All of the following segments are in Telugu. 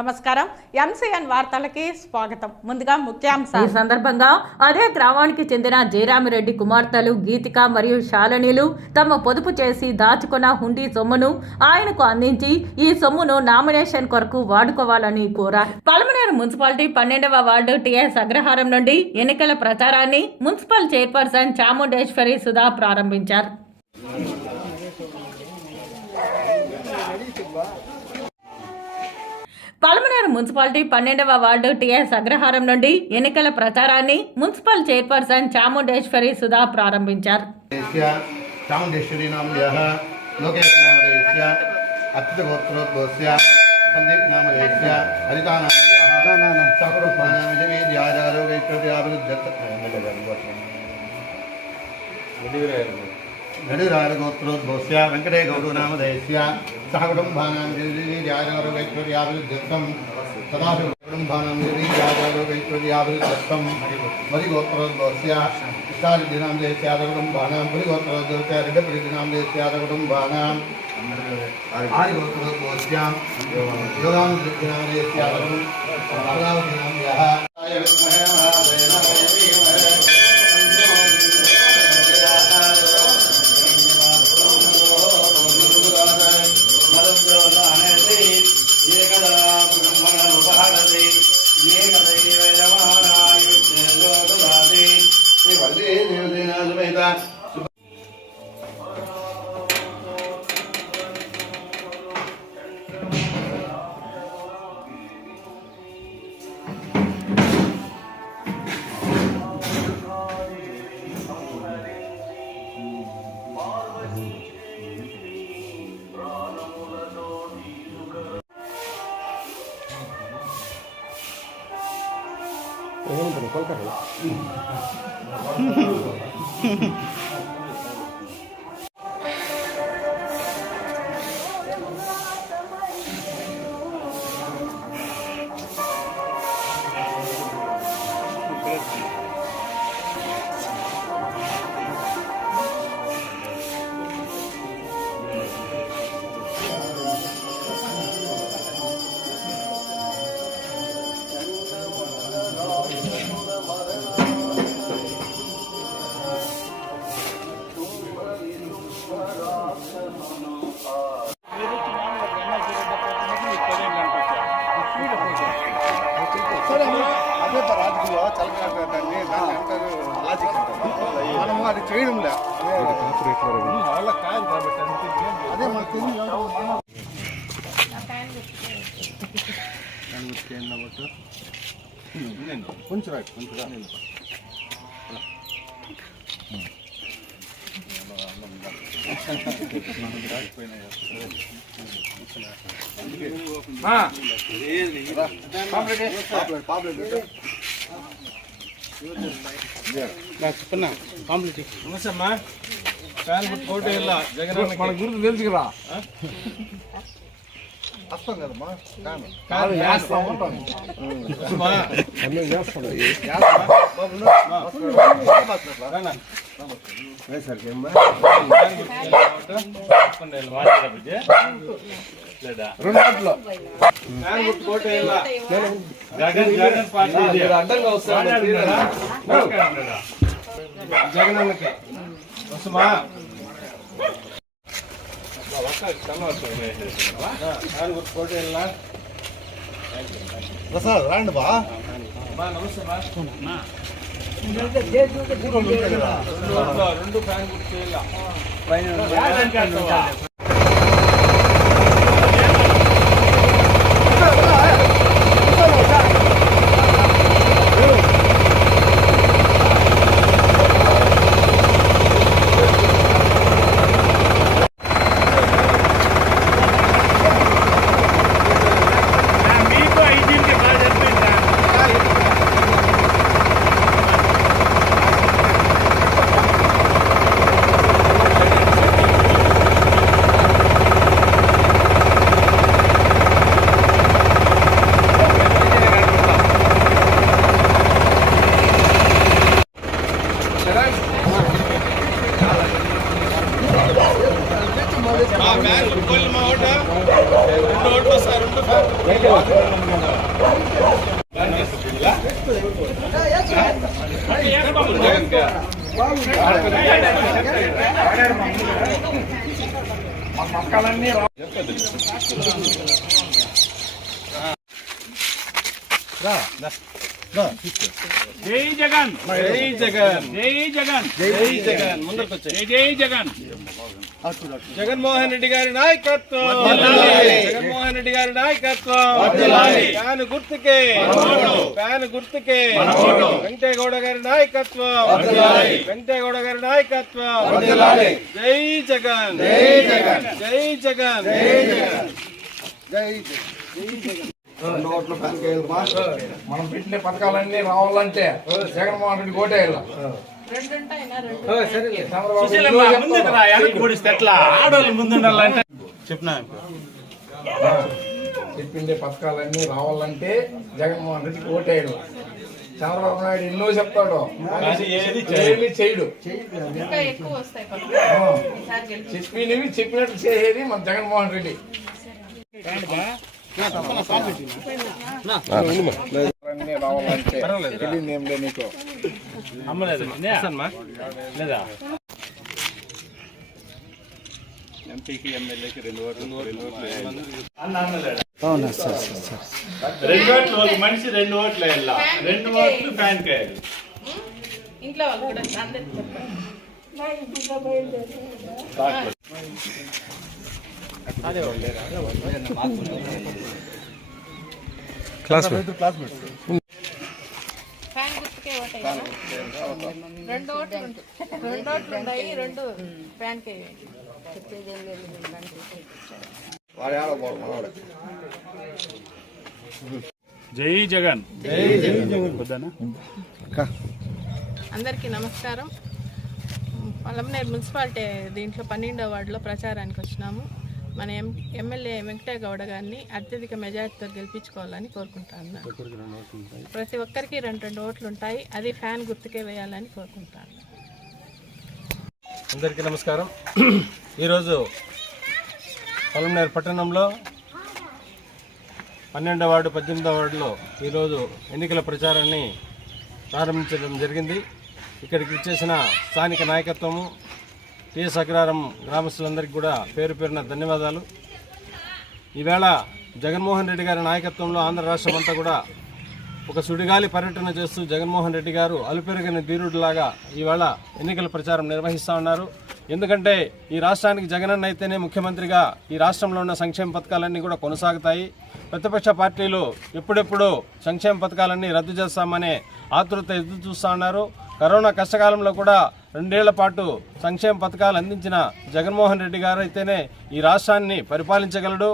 నమస్కారం. ఎంసీఎన్ వార్తలకి స్వాగతం. ముందుగా ముఖ్యాంశాలు. ఈ సందర్భంగా అదే గ్రామానికి చెందిన జయరామిరెడ్డి కుమార్తెలు గీతిక మరియు శాలినిలు తమ పొదుపు చేసి దాచుకున్న హుండీ సొమ్మును ఆయనకు అందించి ఈ సొమ్మును నామినేషన్ కొరకు వాడుకోవాలని కోరారు. పలమనేరు మున్సిపాలిటీ 12వ వార్డు టీఎస్ అగ్రహారం నుండి ఎన్నికల ప్రచారాన్ని మున్సిపల్ చైర్పర్సన్ చాముండేశ్వరి సుధా ప్రారంభించారు. పలమనేరు మున్సిపాలిటీ 12వ వార్డు టీఎస్ అగ్రహారం నుండి ఎన్నికల ప్రచారాన్ని మున్సిపల్ చైర్పర్సన్ చాముండేశ్వరి సుధా ప్రారంభించారు. నడిరాజగోత్రోద్భవస్య వెంకటే గౌడు నామధేయస్య సహ కుటుంబానాం గిరిజారోగైశ్వర్యాభివృద్ధ్యర్థం తదాపి కుటుంబానాం గిరిజారోగైశ్వర్యాభివృద్ధ్యర్థం మరిగోత్రోద్భవస్య ఇష్టాదినామధేయస్యాద కుటుంబానాం పురిగోత్రోద్భవస్య రెడ్డపురిదినామధేయస్యాద కుటుంబానాం ఆదిగోత్రోద్భవస్య యోగానుదినామధేయస్యాద కుటుంబానాం అది చేయడం లే వాళ్ళ కాదు కాబట్టి అదే మాకు కొంచెం చెప్పన్నా కాంప్లీట్ నమస్తేమ్మా ఫ్యాన్ కోట ఇలా జగన్ మన గుర్తు తెలుసుకురా వస్తాం కదమ్మా అడ్డంగా వస్తాను జగనన్నకి వస్తామా ప్రసాద్ రాండి బా నమస్తే బా రెండు ఫ్యాన్ గుర్తు చేయాలి జై జగన్, జై జగన్, జై జగన్, జై జగన్. ముందరకు వచ్చాయి. జై జగన్. జగన్మోహన్ రెడ్డి గారి నాయకత్వం, జగన్మోహన్ రెడ్డి గారి నాయకత్వం. ఫ్యాన్ గుర్తుకే, ఫ్యాన్ గుర్తుకే. వెంకటేగౌడ గారి నాయకత్వం, వెంకటేగౌడ గారి నాయకత్వం. జై జగన్, జై జగన్, జై జగన్, జై జగన్. 2 ఓట్ల ప్యాకేజ్ మనం పెట్టిన పథకాలన్నీ రావాలంటే జగన్మోహన్ రెడ్డి కోటేయాల. చెప్పిండే పథకాలన్నీ రావాలంటే జగన్మోహన్ రెడ్డి కోటేయాల. చంద్రబాబు నాయుడు ఎన్నో చెప్తాడు, ఏమీ చేయడు. చెప్పినట్టు చేసేది మన జగన్మోహన్ రెడ్డి. రావాలంటే ఏం లేదు నీకు లేదా ఎంపీకి ఎమ్మెల్యేకి 2 ఓట్లు. 2 ఓట్లు ఒక మనిషి 2 ఓట్లు వేయాల. 2 ఓట్లు ఫ్యాన్ కాయాలి. ఇంట్లో వాళ్ళు కూడా అందరికీ క్లాస్మేట్ ఫ్యాన్ గుర్తుకే ఓటేయాలి. 2 ఓట్లు ఉన్నాయి, 2 ఫ్యాన్ కే జై జగన్, జై జగన్. అందరికీ నమస్కారం. పలమనేరు మున్సిపాలిటీ దీంట్లో 12వ వార్డులో ప్రచారానికి వచ్చినాము. మన ఎమ్మెల్యే వెంకటేగౌడ గారిని అత్యధిక మెజార్టీతో గెలిపించుకోవాలని కోరుకుంటాను. ప్రతి ఒక్కరికి 2 ఓట్లు ఉంటాయి, అది ఫ్యాన్ గుర్తుకే వేయాలని కోరుకుంటాను. అందరికీ నమస్కారం. ఈరోజు పలమనేరు పట్టణంలో 12వ వార్డు 18వ వార్డులో ఈరోజు ఎన్నికల ప్రచారాన్ని ప్రారంభించడం జరిగింది. ఇక్కడికి ఇచ్చేసిన స్థానిక నాయకత్వము, టీఎస్ అగ్రహారం గ్రామస్తులందరికీ కూడా పేరు పేరున ధన్యవాదాలు. ఈవేళ జగన్మోహన్ రెడ్డి గారి నాయకత్వంలో ఆంధ్ర రాష్ట్రం అంతా కూడా ఒక సుడిగాలి పర్యటన చేస్తూ జగన్మోహన్ రెడ్డి గారు అలుపెరుగని ధీరుడిలాగా ఈవేళ ఎన్నికల ప్రచారం నిర్వహిస్తూ ఉన్నారు. ఎందుకంటే ఈ రాష్ట్రానికి జగనన్న అయితేనే ముఖ్యమంత్రిగా ఈ రాష్ట్రంలో ఉన్న సంక్షేమ పథకాలన్నీ కూడా కొనసాగుతాయి. ప్రతిపక్ష పార్టీలు ఎప్పుడెప్పుడు సంక్షేమ పథకాలన్నీ రద్దు చేస్తామనే ఆతృత ఎదురు చూస్తూ ఉన్నారు. కరోనా కష్టకాలంలో కూడా 2 ఏళ్ల పాటు సంక్షేమ పథకాలు అందించిన జగన్మోహన్ రెడ్డి గారు అయితేనే ఈ రాష్ట్రాన్ని పరిపాలించగలడు,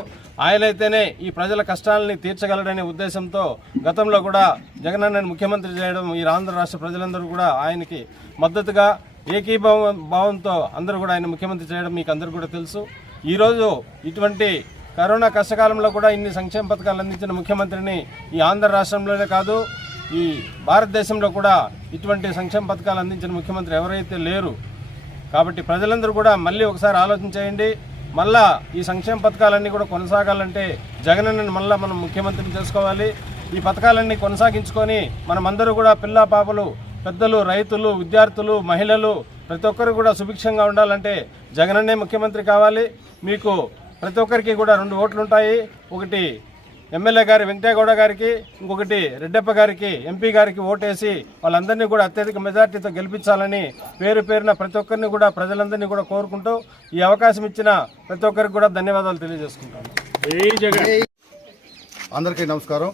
ఆయనైతేనే ఈ ప్రజల కష్టాలని తీర్చగలడనే ఉద్దేశంతో గతంలో కూడా జగనన్నని ముఖ్యమంత్రి చేయడం ఈ ఆంధ్ర రాష్ట్ర ప్రజలందరూ కూడా ఆయనకి మద్దతుగా ఏకీభావంతో అందరూ కూడా ఆయన ముఖ్యమంత్రి చేయడం మీకు అందరూ కూడా తెలుసు. ఈరోజు ఇటువంటి కరోనా కష్టకాలంలో కూడా ఇన్ని సంక్షేమ పథకాలు అందించిన ముఖ్యమంత్రిని ఈ ఆంధ్ర రాష్ట్రంలోనే కాదు ఈ భారతదేశంలో కూడా ఇటువంటి సంక్షేమ పథకాలు అందించిన ముఖ్యమంత్రి ఎవరైతే లేరు. కాబట్టి ప్రజలందరూ కూడా మళ్ళీ ఒకసారి ఆలోచించేయండి. మళ్ళా ఈ సంక్షేమ పథకాలన్నీ కూడా కొనసాగాలంటే జగనన్నని మళ్ళీ మనం ముఖ్యమంత్రిని చేసుకోవాలి. ఈ పథకాలన్నీ కొనసాగించుకొని మనమందరూ కూడా పిల్లా పాపలు, పెద్దలు, రైతులు, విద్యార్థులు, మహిళలు ప్రతి ఒక్కరు కూడా సుభిక్షంగా ఉండాలంటే జగనన్నే ముఖ్యమంత్రి కావాలి. మీకు ప్రతి ఒక్కరికి కూడా 2 ఓట్లు ఉంటాయి. ఒకటి ఎమ్మెల్యే గారి వెంకటేగౌడ గారికి, ఇంకొకటి రెడ్డప్ప గారికి, ఎంపీ గారికి ఓటేసి వాళ్ళందరినీ కూడా అత్యధిక మెజార్టీతో గెలిపించాలని పేరు పేరున ప్రతి ఒక్కరిని కూడా ప్రజలందరినీ కూడా కోరుకుంటూ ఈ అవకాశం ఇచ్చిన ప్రతి ఒక్కరికి కూడా ధన్యవాదాలు తెలియజేసుకుంటాను. అందరికీ నమస్కారం.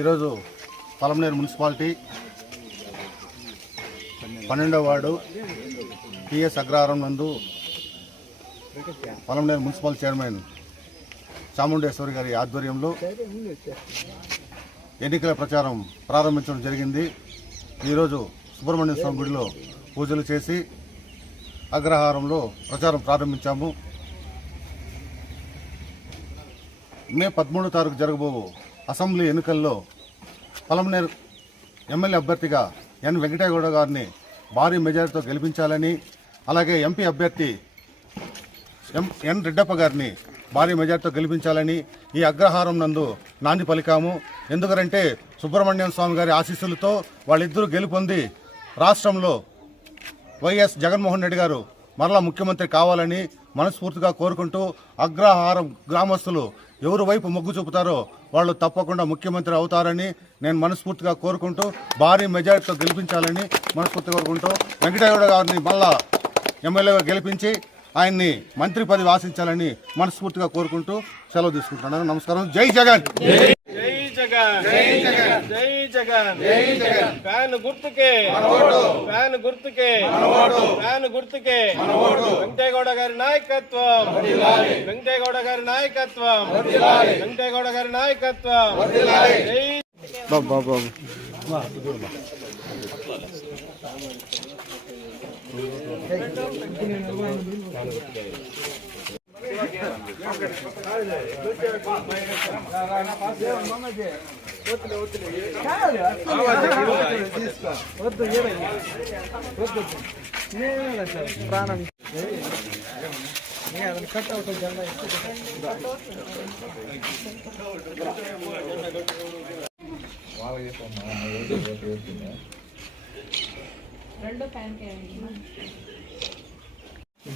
ఈరోజు పలమనేరు మున్సిపాలిటీ 12వ వార్డు టీఎస్ అగ్రహారం నందు పలమనేరు మున్సిపల్ చైర్మన్ చాముండేశ్వరి గారి ఆధ్వర్యంలో ఎన్నికల ప్రచారం ప్రారంభించడం జరిగింది. ఈరోజు సుబ్రహ్మణ్య స్వామి గుడిలో పూజలు చేసి అగ్రహారంలో ప్రచారం ప్రారంభించాము. మే 13వ తారీఖు జరగబో అసెంబ్లీ ఎన్నికల్లో పలమనేరు ఎమ్మెల్యే అభ్యర్థిగా ఎన్ వెంకటేగౌడ గారిని భారీ మెజారిటీతో గెలిపించాలని, అలాగే ఎంపీ అభ్యర్థి ఎన్ రెడ్డప్ప గారిని భారీ మెజార్టీతో గెలిపించాలని ఈ అగ్రహారం నందు నాంది పలికాము. ఎందుకంటే సుబ్రహ్మణ్యం స్వామి గారి ఆశీస్సులతో వాళ్ళిద్దరూ గెలుపొంది రాష్ట్రంలో వైఎస్ జగన్మోహన్ రెడ్డి గారు మరలా ముఖ్యమంత్రి కావాలని మనస్ఫూర్తిగా కోరుకుంటూ అగ్రహారం గ్రామస్తులు ఎవరి వైపు మొగ్గు చూపుతారో వాళ్ళు తప్పకుండా ముఖ్యమంత్రి అవుతారని నేను మనస్ఫూర్తిగా కోరుకుంటూ భారీ మెజారిటీతో గెలిపించాలని మనస్ఫూర్తిగా కోరుకుంటూ వెంకటేగౌడ గారిని మళ్ళా ఎమ్మెల్యేగా గెలిపించి ఆయన్ని మంత్రి పదవి ఆశించాలని మనస్ఫూర్తిగా కోరుకుంటూ సెలవు తీసుకుంటున్నాను. నమస్కారం. జై జగన్. జై జగన్. జై జగన్. జై జగన్. జై జగన్. ఫ్యాన్ గుర్తుకే ఫ్యాన్ గుర్తుకే ఫ్యాన్ గుర్తుకే వెంకటేగౌడ గారి నాయకత్వం వెంకటేగౌడ గారి నాయకత్వం వెంకటేగౌడ గారి నాయకత్వం. జై బాబు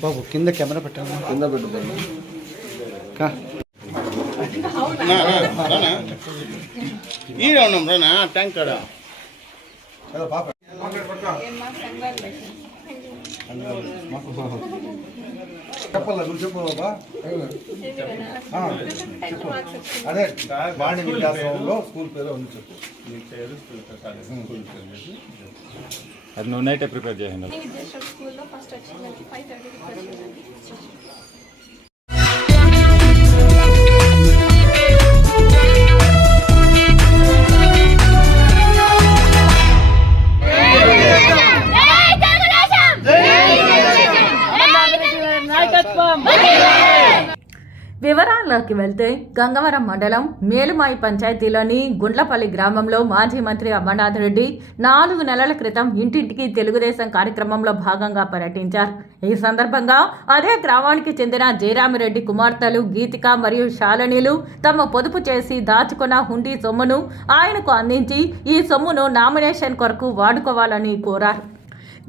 బాబు కింద కెమెరా పెట్టాను. కింద పెట్టుకోండి. ట్యాంక్ కాడ చెప్పాలా నువ్వు చెప్పు బాబా. అదే బాణి విద్యాలయంలో స్కూల్ పేరు ఉంది చెప్పు. అది నువ్వు నైటే ప్రిపేర్ చేయండి. స్కూల్లో ఫస్ట్ వచ్చిందండి 5:30కి వచ్చిందండి. వివరాల్లోకి వెళ్తే గంగవరం మండలం మేలుమాయి పంచాయతీలోని గుండ్లపల్లి గ్రామంలో మాజీ మంత్రి అమర్నాథ్ రెడ్డి 4 నెలల క్రితం ఇంటింటికి తెలుగుదేశం కార్యక్రమంలో భాగంగా పర్యటించారు. ఈ సందర్భంగా అదే గ్రామానికి చెందిన జయరామిరెడ్డి కుమార్తెలు గీతిక మరియు శాలినిలు తమ పొదుపు చేసి దాచుకున్న హుండీ సొమ్మును ఆయనకు అందించి ఈ సొమ్మును నామినేషన్ కొరకు వాడుకోవాలని కోరారు.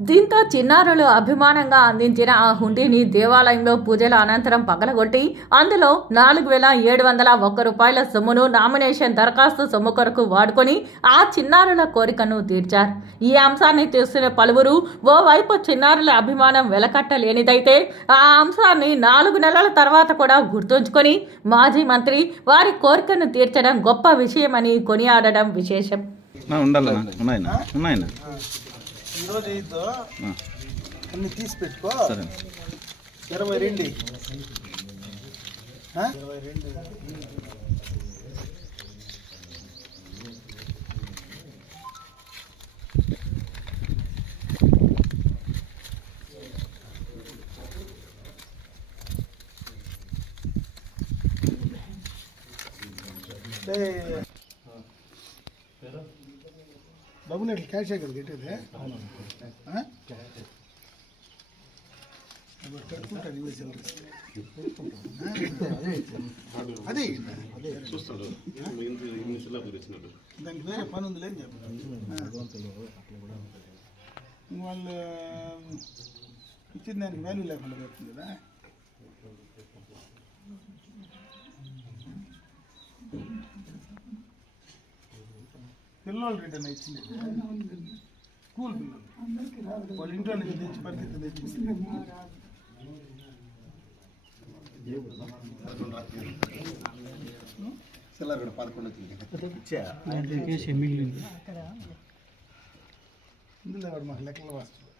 దీంతో చిన్నారులు అభిమానంగా అందించిన ఆ హుండీని దేవాలయంలో పూజల అనంతరం పగలగొట్టి అందులో 4,701 రూపాయల సొమ్మును నామినేషన్ దరఖాస్తు సొమ్ము కొరకు వాడుకొని ఆ చిన్నారుల కోరికను తీర్చారు. ఈ అంశాన్ని చూసిన పలువురు ఓవైపు చిన్నారుల అభిమానం వెలకట్టలేనిదైతే ఆ అంశాన్ని 4 నెలల తర్వాత కూడా గుర్తుంచుకొని మాజీ మంత్రి వారి కోరికను తీర్చడం గొప్ప విషయమని కొనియాడడం విశేషం. ఈరోజు అయితే అన్ని తీసి పెట్టుకో. 22 బాబు నేను క్యాష్ కదా గెట్టేది. అదే దానికి వేరే పని ఉంది లేని చెప్పారు. వాళ్ళు ఇచ్చిన దానికి వాల్యూ లేకుండా పెడుతుంది కదా. పిల్లలు రిటర్న్ ఇచ్చింది స్కూల్ పిల్లలు వాళ్ళ ఇంట్లో నుంచి తెచ్చి పరిస్థితి తెచ్చింది. ఇందులో మాకు లెక్కలు వస్తుంది.